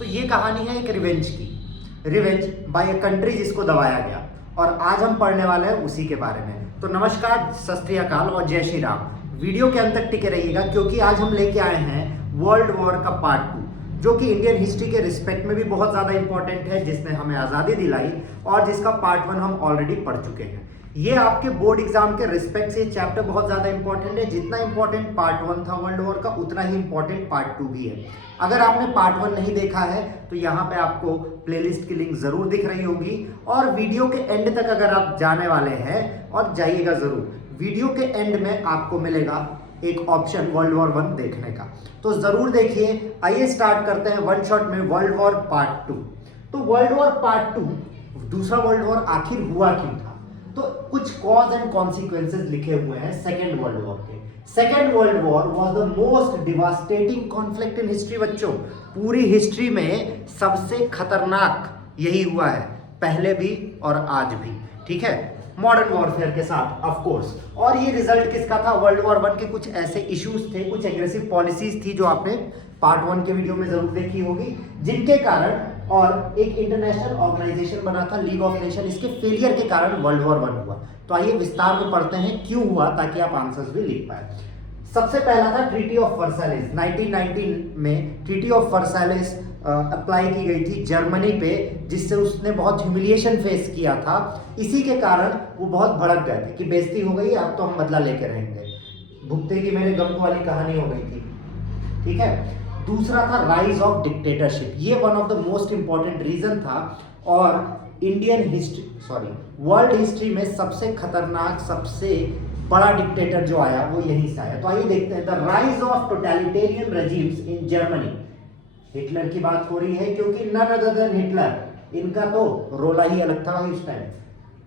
तो ये कहानी है एक रिवेंज की, रिवेंज बाय अ कंट्री जिसको दबाया गया, और आज हम पढ़ने वाले हैं उसी के बारे में। तो नमस्कार, सत श्री अकाल और जय श्री राम। वीडियो के अंत तक टिके रहिएगा क्योंकि आज हम लेके आए हैं वर्ल्ड वॉर का पार्ट 2, जो कि इंडियन हिस्ट्री के रिस्पेक्ट में भी बहुत ज़्यादा इंपॉर्टेंट है, जिसने हमें आज़ादी दिलाई और जिसका पार्ट 1 हम ऑलरेडी पढ़ चुके हैं। ये आपके बोर्ड एग्जाम के रिस्पेक्ट से चैप्टर बहुत ज़्यादा इंपॉर्टेंट है। जितना इंपॉर्टेंट पार्ट 1 था वर्ल्ड वॉर का, उतना ही इंपॉर्टेंट पार्ट 2 भी है। अगर आपने पार्ट 1 नहीं देखा है तो यहाँ पे आपको प्लेलिस्ट की लिंक ज़रूर दिख रही होगी, और वीडियो के एंड तक अगर आप जाने वाले हैं, और जाइएगा ज़रूर, वीडियो के एंड में आपको मिलेगा एक ऑप्शन वर्ल्ड वॉर 1 देखने का, तो ज़रूर देखिए। आइए स्टार्ट करते हैं वन शॉट में वर्ल्ड वॉर पार्ट 2। तो वर्ल्ड वॉर पार्ट 2, दूसरा वर्ल्ड वॉर आखिर हुआ क्यों था, तो कुछ कॉज एंड कॉन्सिक्वेंसेस लिखे हुए हैं सेकेंड वर्ल्ड वॉर के। Second world war was the most devastating conflict in history. बच्चों, पूरी हिस्ट्री में सबसे खतरनाक यही हुआ है, पहले भी और आज भी, ठीक है, मॉडर्न वॉरफेयर के साथ ऑफ कोर्स। और ये रिजल्ट किसका था? वर्ल्ड वॉर 1 के कुछ ऐसे इश्यूज थे, कुछ एग्रेसिव पॉलिसीज थी जो आपने पार्ट 1 के वीडियो में जरूर देखी होगी, जिनके कारण, और एक इंटरनेशनल ऑर्गेनाइजेशन बना था लीग ऑफ नेशन, इसके फेलियर के कारण वर्ल्ड वॉर 1 हुआ। तो आइए विस्तार में पढ़ते हैं क्यों हुआ, ताकि आप आंसर्स भी लिख पाए। सबसे पहला था ट्रीटी ऑफ वर्साइलेस। 1919 में ट्रीटी ऑफ वर्साइलेस अप्लाई की गई थी जर्मनी पे, जिससे उसने बहुत ह्यूमिलिएशन फेस किया था। इसी के कारण वो बहुत भड़क गए थे कि बेइज्जती हो गई, अब तो हम बदला लेके रहेंगे, भुगते की मेरे गम वाली कहानी हो गई थी, ठीक है। दूसरा था राइज ऑफ डिक्टेटरशिप। ये one of the most important reason था, और इंडियन हिस्ट्री, वर्ल्ड हिस्ट्री में सबसे खतरनाक, सबसे बड़ा डिक्टेटर जो आया वो यहीं से आया। तो आइए देखते हैं, the rise of totalitarian regimes in Germany. Hitler की बात हो रही है क्योंकि नन अदर देन हिटलर, इनका तो रोला ही अलग था उस टाइम।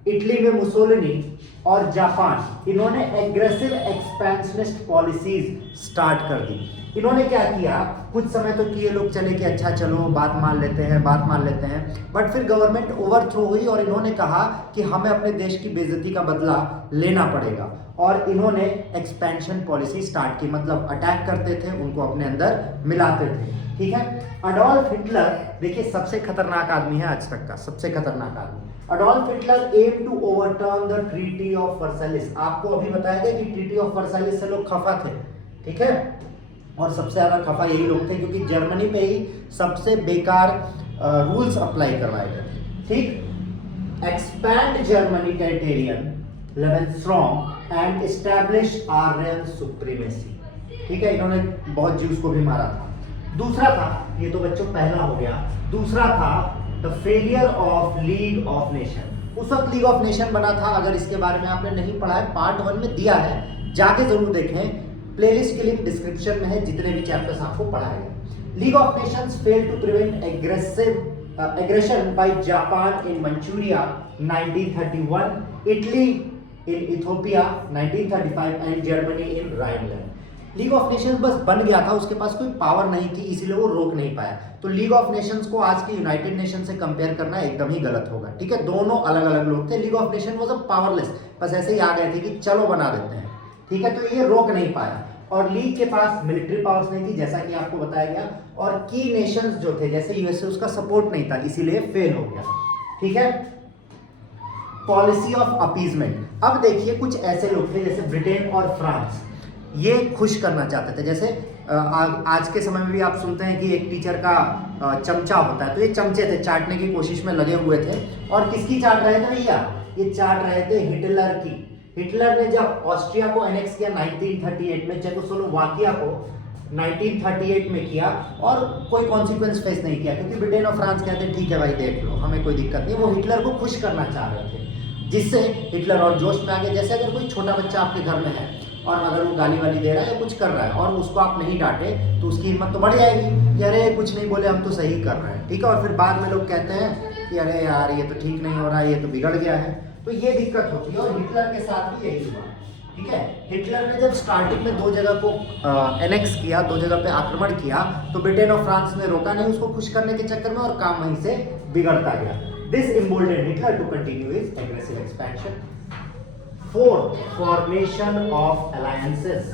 इटली में मुसोलिनी और जापान, इन्होंने एग्रेसिव एक्सपेंशनिस्ट पॉलिसीज स्टार्ट कर दी। इन्होंने क्या किया, कुछ समय तो किए लोग चले कि अच्छा चलो बात मान लेते हैं, बात मान लेते हैं, बट फिर गवर्नमेंट ओवरथ्रो हुई और इन्होंने कहा कि हमें अपने देश की बेइज्जती का बदला लेना पड़ेगा, और इन्होंने एक्सपेंशन पॉलिसी स्टार्ट की, मतलब अटैक करते थे, उनको अपने अंदर मिलाते थे, ठीक है। अडोल्फ हिटलर, देखिए सबसे खतरनाक आदमी है आज तक का, सबसे खतरनाक आदमी। Adolf Hitler aim to overturn the treaty of Versailles. आपको अभी बताया गया कि ट्रीटी ऑफ वर्साइलेस से लोग खफा थे, ठीक है, और सबसे ज्यादा खफा यही लोग थे क्योंकि जर्मनी पे ही सबसे बेकार रूल्स अप्लाई करवाए गए थे, ठीक। Expand Germany territorial level strong and establish Aryan supremacy, ठीक है, इन्होंने बहुत ज्यूस को भी मारा था। दूसरा था, ये तो बच्चों पहला हो गया, दूसरा था the failure of league of nation. उस वक्त लीग ऑफ नेशन बना था, अगर इसके बारे में आपने नहीं पढ़ा है, पार्ट 1 में दिया है, जाके जरूर देखें, प्लेलिस्ट की लिंक डिस्क्रिप्शन में है, जितने भी चैप्टर्स आपको पढ़ाए गए। League of Nations failed to prevent aggression by Japan in Manchuria 1931, Italy in Ethiopia 1935 and Germany in Rhineland. League of Nations बस बन गया था, उसके पास कोई पावर नहीं थी, इसीलिए वो रोक नहीं पाया। तो लीग ऑफ नेशंस को आज के यूनाइटेड नेशन से कंपेयर करना एकदम ही गलत होगा, ठीक है, दोनों अलग अलग लोग थे। League of nation was a powerless, बस ऐसे ही आ गए थे कि चलो बना देते हैं, ठीक है, तो ये रोक नहीं पाया। और लीग के पास मिलिट्री पावर्स नहीं थी, जैसा कि आपको बताया गया, और की नेशंस जो थे जैसे यूएसए, उसका सपोर्ट नहीं था, इसीलिए फेल हो गया, ठीक है। Policy of appeasement. अब देखिए, कुछ ऐसे लोग थे जैसे ब्रिटेन और फ्रांस, ये खुश करना चाहते थे। जैसे आज के समय में भी आप सुनते हैं कि एक टीचर का चमचा होता है, तो ये चमचे थे, चाटने की कोशिश में लगे हुए थे। और किसकी चाट रहे थे भैया? ये चाट रहे थे हिटलर की। हिटलर ने जब ऑस्ट्रिया को एनेक्स किया 1938 में, चेकोस्लोवाकिया को 1938 में किया, और कोई कॉन्सिक्वेंस फेस नहीं किया, क्योंकि ब्रिटेन और फ्रांस कहते हैं ठीक है भाई देख लो, हमें कोई दिक्कत नहीं। वो हिटलर को खुश करना चाह रहे थे, जिससे हिटलर और जोश में आ गए। जैसे अगर कोई छोटा बच्चा आपके घर में है और अगर वो गाली वाली दे रहा है या कुछ कर रहा है और उसको आप नहीं डांटे, तो उसकी हिम्मत तो बढ़ जाएगी कि अरे कुछ नहीं बोले, हम तो सही कर रहे हैं, ठीक है। और फिर बाद में लोग कहते हैं कि अरे यार ये तो ठीक नहीं हो रहा है, ये तो बिगड़ गया है, तो ये दिक्कत होती है। और हिटलर के साथ भी यही हुआ, ठीक है। हिटलर ने जब स्टार्टिंग में 2 जगह को एनेक्स किया, 2 जगह पे आक्रमण किया, तो ब्रिटेन और फ्रांस ने रोका नहीं उसको खुश करने के चक्कर में, और काम वहीं से बिगड़ता गया। This emboldened Hitler to continue his aggressive expansion. Fourth, formation of alliances.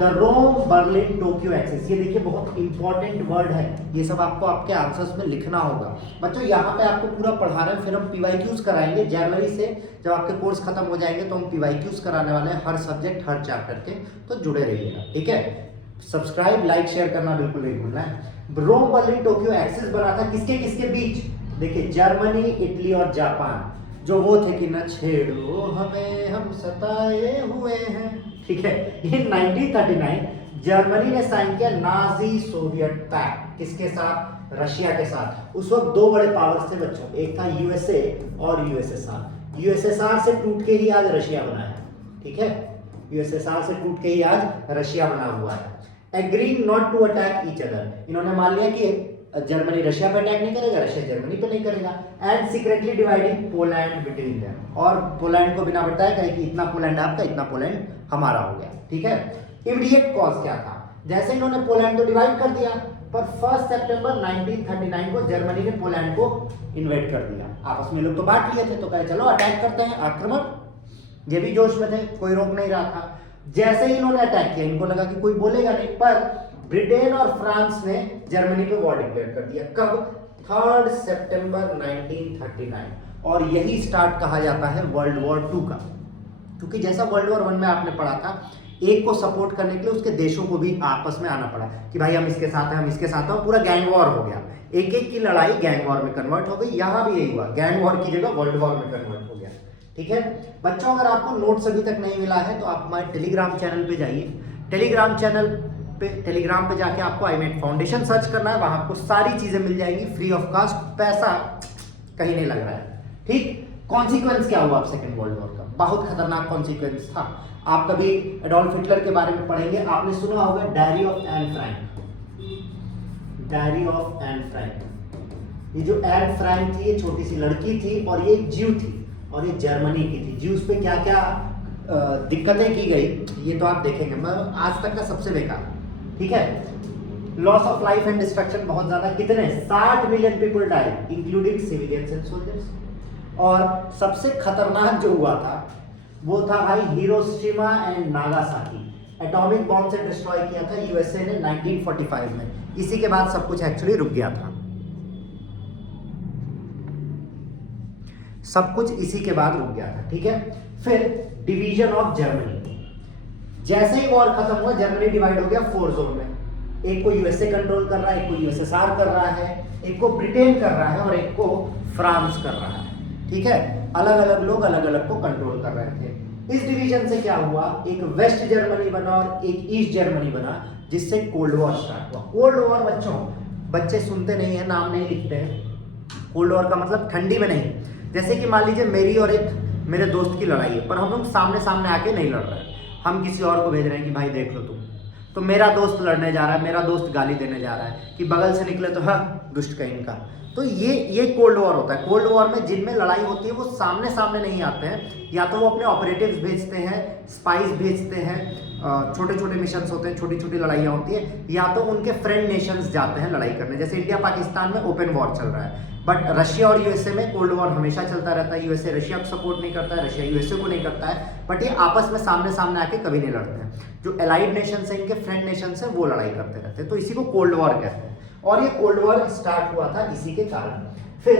The Rome Berlin Tokyo axis, ये देखिए बहुत इंपॉर्टेंट वर्ड है, ये सब आपको आपके आंसर्स में लिखना होगा बच्चों। यहाँ पे आपको पूरा पढ़ा रहे हैं, फिर हम पीवाईक्यूज कराएंगे जनवरी से, जब आपके कोर्स खत्म हो जाएंगे तो हम पीवाईक्यूज कराने वाले हैं हर सब्जेक्ट हर चैप्टर के, तो जुड़े रहिएगा, ठीक है। सब्सक्राइब लाइक शेयर करना बिल्कुल नहीं भूलना है। रोम बर्लिन टोक्यो एक्सिस बना था किसके किसके बीच, देखिए जर्मनी, इटली और जापान, जो वो थे कि न छेड़ो हमें हम सताए हुए हैं, ठीक है। ये 1939 जर्मनी ने साइन किया नाजी सोवियत पैक्ट, किसके साथ, रशिया के साथ। उस वक्त दो बड़े पावर्स थे बच्चों, एक था यूएसए और यूएसएसआर। यूएसएसआर से टूट के ही आज रशिया बना है, ठीक है। यूएसएसआर से टूट के ही आज रशिया बना हुआ है। Agreeing not to attack each other, इन्होंने मान लिया कि जर्मनी रशिया पे अटैक नहीं करेगा, रशिया जर्मनी पे नहीं करेगा। And secretly dividing Poland between them, और पोलैंड को बिना बताए कहे कि इतना पोलैंड आपका, इतना पोलैंड हमारा हो गया, ठीक है। इमीडिएट कॉज क्या था, जैसे इन्होंने पोलैंड तो डिवाइड कर दिया, पर 1 सितंबर 1939 को जर्मनी ने पोलैंड को इन्वेड कर दिया। आपस में लोग तो बांट लिए थे, तो कहे चलो अटैक करते हैं, आक्रमण। ये भी जोश में थे, कोई रोक नहीं रहा था। जैसे ही इन्होंने अटैक किया, इनको लगा कि कोई बोलेगा नहीं, पर ब्रिटेन और फ्रांस ने जर्मनी पे वॉर डिक्लेयर कर दिया। कब, 3 सितंबर 1939, और यही स्टार्ट कहा जाता है वर्ल्ड वॉर 2 का। क्योंकि जैसा वर्ल्ड वॉर 1 में आपने पढ़ा था, एक को सपोर्ट करने के लिए उसके देशों को भी आपस में आना पड़ा कि भाई हम इसके साथ हैं, हम इसके साथ हैं, पूरा गैंग वॉर हो गया। एक एक की लड़ाई गैंग वॉर में कन्वर्ट हो गई। यहाँ भी यही हुआ, गैंग वॉर की जगह वर्ल्ड वॉर में कन्वर्ट हो गया, ठीक है। बच्चों अगर आपको नोट्स अभी तक नहीं मिला है तो आप हमारे टेलीग्राम चैनल पे जाइए। टेलीग्राम पे जाके आपको आईमेट फाउंडेशन सर्च करना है, वहां आपको सारी चीजें मिल जाएंगी फ्री ऑफ कास्ट, पैसा कहीं नहीं लग रहा है, ठीक। कॉन्सिक्वेंस क्या हुआ अब सेकेंड वर्ल्ड वॉर का, बहुत खतरनाक कॉन्सिक्वेंस था। आप कभी एडोल्फ हिटलर के बारे में पढ़ेंगे, आपने सुना होगा diary of Anne Frank, diary of Anne Frank. ये जो एन फ्रैंक थी, ये छोटी सी लड़की थी और ये एक ज्यू थी, और ये जर्मनी की थी। ज्यूज पे क्या क्या दिक्कतें की गई ये तो आप देखेंगे, मैं आज तक का सबसे बेकार, ठीक है। Loss of life and destruction बहुत ज्यादा, कितने, 60 million people died including civilians and soldiers. और सबसे खतरनाक जो हुआ था वो था भाई Hiroshima and Nagasaki, atomic bomb से डिस्ट्रॉय किया था यूएसए ने 1945 में। इसी के बाद सब कुछ एक्चुअली रुक गया था, सब कुछ इसी के बाद रुक गया था, ठीक है। फिर डिवीजन ऑफ जर्मनी, जैसे ही वॉर खत्म हुआ जर्मनी डिवाइड हो गया 4 जोन में। एक को यूएसए कंट्रोल कर रहा है, एक को यूएसएसआर कर रहा है, एक को ब्रिटेन कर रहा है और एक को फ्रांस कर रहा है, ठीक है। अलग अलग लोग अलग अलग को कंट्रोल कर रहे थे। इस डिवीजन से क्या हुआ, एक वेस्ट जर्मनी बना और एक ईस्ट जर्मनी बना, जिससे कोल्ड वॉर स्टार्ट हुआ। कोल्ड वॉर बच्चों, बच्चे सुनते नहीं है, नाम नहीं लिखते हैं। कोल्ड वॉर का मतलब ठंडी में नहीं, जैसे कि मान लीजिए मेरी और एक मेरे दोस्त की लड़ाई है, पर हम लोग सामने सामने आके नहीं लड़ रहे हैं, हम किसी और को भेज रहे हैं कि भाई देख लो तुम, तो मेरा दोस्त लड़ने जा रहा है, मेरा दोस्त गाली देने जा रहा है कि बगल से निकले तो हाँ दुष्ट कहीं का। तो ये कोल्ड वॉर होता है। कोल्ड वॉर में जिनमें लड़ाई होती है वो सामने सामने नहीं आते हैं, या तो वो अपने ऑपरेटिव्स भेजते हैं, स्पाइस भेजते हैं, छोटे छोटे मिशंस होते हैं, छोटी छोटी लड़ाइयाँ होती है, या तो उनके फ्रेंड नेशंस जाते हैं लड़ाई करने। जैसे इंडिया पाकिस्तान में ओपन वॉर चल रहा है, बट रशिया और यूएसए में कोल्ड वॉर हमेशा चलता रहता है। यूएसए रशिया को सपोर्ट नहीं करता है, रशिया यूएसए को नहीं करता है, बट ये आपस में सामने सामने आके कभी नहीं लड़ते हैं। जो एलाइड नेशंस हैं, इनके फ्रेंड नेशंस हैं, वो लड़ाई करते रहते हैं, तो इसी को कोल्ड वॉर कहते हैं। और ये कोल्ड वॉर स्टार्ट हुआ था इसी के कारण। फिर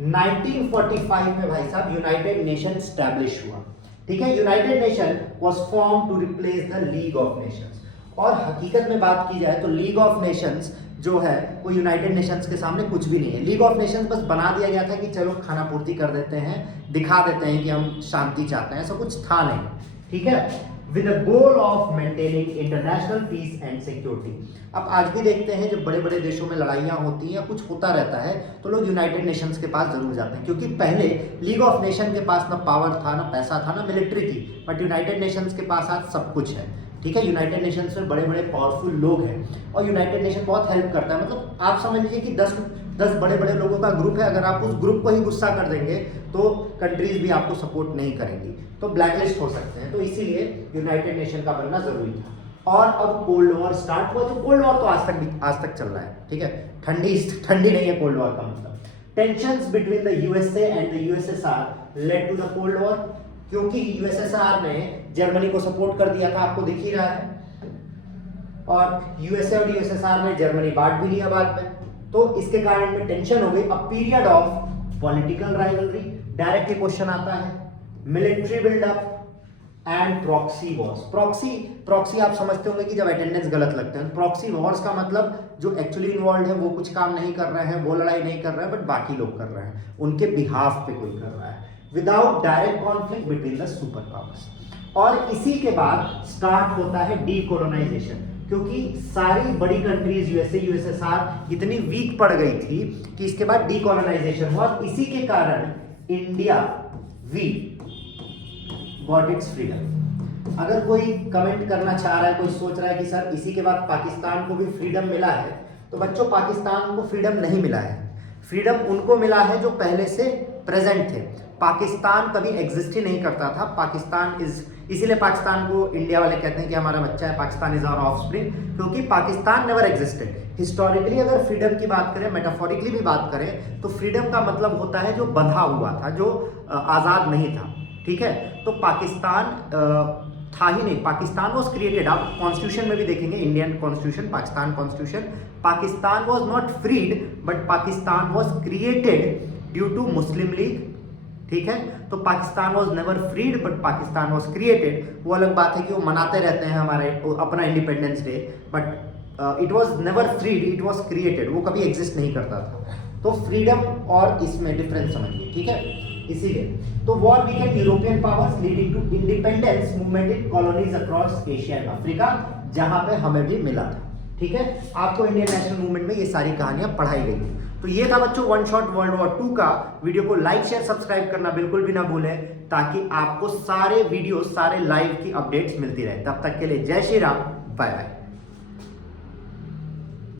1945 में भाई साहब यूनाइटेड नेशन स्टैब्लिश हुआ, ठीक है। United Nation was form to replace the League of Nations. और हकीकत में बात की जाए तो लीग ऑफ नेशंस जो है वो यूनाइटेड नेशंस के सामने कुछ भी नहीं है। लीग ऑफ नेशंस बस बना दिया गया था कि चलो खाना पूर्ति कर देते हैं, दिखा देते हैं कि हम शांति चाहते हैं, ऐसा कुछ था नहीं, ठीक है। With the goal of maintaining international peace and security. अब आज भी देखते हैं जब बड़े बड़े देशों में लड़ाइयाँ होती हैं या कुछ होता रहता है तो लोग यूनाइटेड नेशंस के पास जरूर जाते हैं, क्योंकि पहले लीग ऑफ नेशन के पास ना पावर था, ना पैसा था, ना मिलिट्री थी, बट यूनाइटेड नेशंस के पास आज सब कुछ है, ठीक है। यूनाइटेड नेशंस में बड़े बड़े पावरफुल लोग हैं और यूनाइटेड नेशन बहुत हेल्प करता है। मतलब आप समझ लीजिए कि 10 बड़े बड़े लोगों का ग्रुप है, अगर आप उस ग्रुप को ही गुस्सा कर देंगे तो कंट्रीज भी आपको सपोर्ट नहीं करेंगी, तो ब्लैकलिस्ट हो सकते हैं। तो इसीलिए यूनाइटेड नेशन का बनना जरूरी था। और अब कोल्ड वॉर स्टार्ट हुआ, जो कोल्ड वॉर तो आज तक चल रहा है, ठीक है। ठंडी नहीं है कोल्ड वॉर का मतलब। Tensions between the USA and the USSR led to the cold war, क्योंकि यूएसएसआर ने जर्मनी को सपोर्ट कर दिया था, आपको दिख ही रहा है। और यूएसए और यूएसएसआर में जर्मनी बांट भी लिया बाद में, तो इसके कारण में टेंशन हो गई। A period of political rivalry, direct question आता है, military buildup and proxy wars. Proxy आप समझते होंगे कि जब अटेंडेंस गलत लगते हैं। प्रॉक्सी वॉर्स का मतलब जो एक्चुअली इन्वॉल्व है वो कुछ काम नहीं कर रहे हैं, वो लड़ाई नहीं कर रहे हैं, बट बाकी लोग कर रहे हैं, उनके बिहाफ पे कोई कर रहा है, without direct conflict between the super powers. और इसी के बाद स्टार्ट होता है डीकोलोनाइजेशन, क्योंकि सारी बड़ी कंट्रीज यूएसए यूएसएसआर इतनी वीक पड़ गई थी कि इसके बाद डीकोलोनाइजेशन हुआ। इसी के कारण India we got its freedom. अगर कोई कमेंट करना चाह रहा है, कोई सोच रहा है कि सर इसी के बाद पाकिस्तान को भी फ्रीडम मिला है, तो बच्चों पाकिस्तान को फ्रीडम नहीं मिला है। फ्रीडम उनको मिला है जो पहले से प्रेजेंट थे। पाकिस्तान कभी एग्जिस्ट ही नहीं करता था। पाकिस्तान इसीलिए पाकिस्तान को इंडिया वाले कहते हैं कि हमारा बच्चा है, पाकिस्तान इज आवर ऑफस्प्रिंग, क्योंकि पाकिस्तान नेवर एग्जिस्टेड। हिस्टोरिकली अगर फ्रीडम की बात करें, मेटाफोरिकली भी बात करें, तो फ्रीडम का मतलब होता है जो बंधा हुआ था, जो आज़ाद नहीं था, ठीक है। तो पाकिस्तान था ही नहीं, पाकिस्तान वॉज क्रिएटेड। आप कॉन्स्टिट्यूशन में भी देखेंगे, Indian constitution, Pakistan constitution, Pakistan was not freed but Pakistan was created due to Muslim League, ठीक है। तो Pakistan was never freed but Pakistan was created. वो अलग बात है कि वो मनाते रहते हैं हमारे अपना independence day, but it was never freed, it was created, वो कभी एग्जिस्ट नहीं करता था। तो फ्रीडम और इसमें डिफरेंस समझिए, ठीक है। इसीलिए तो war weakened European powers leading to independence movement in colonies across Asia and Africa, जहां पे हमें भी मिला था, ठीक है। आपको इंडियन नेशनल मूवमेंट में ये सारी कहानियां पढ़ाई गई थी। तो ये था बच्चों वन शॉट वर्ल्ड वॉर 2 का। वीडियो को लाइक शेयर सब्सक्राइब करना बिल्कुल भी ना भूलें, ताकि आपको सारे वीडियो सारे लाइव की अपडेट्स मिलती रहे। तब तक के लिए जय श्री राम, बाय बाय।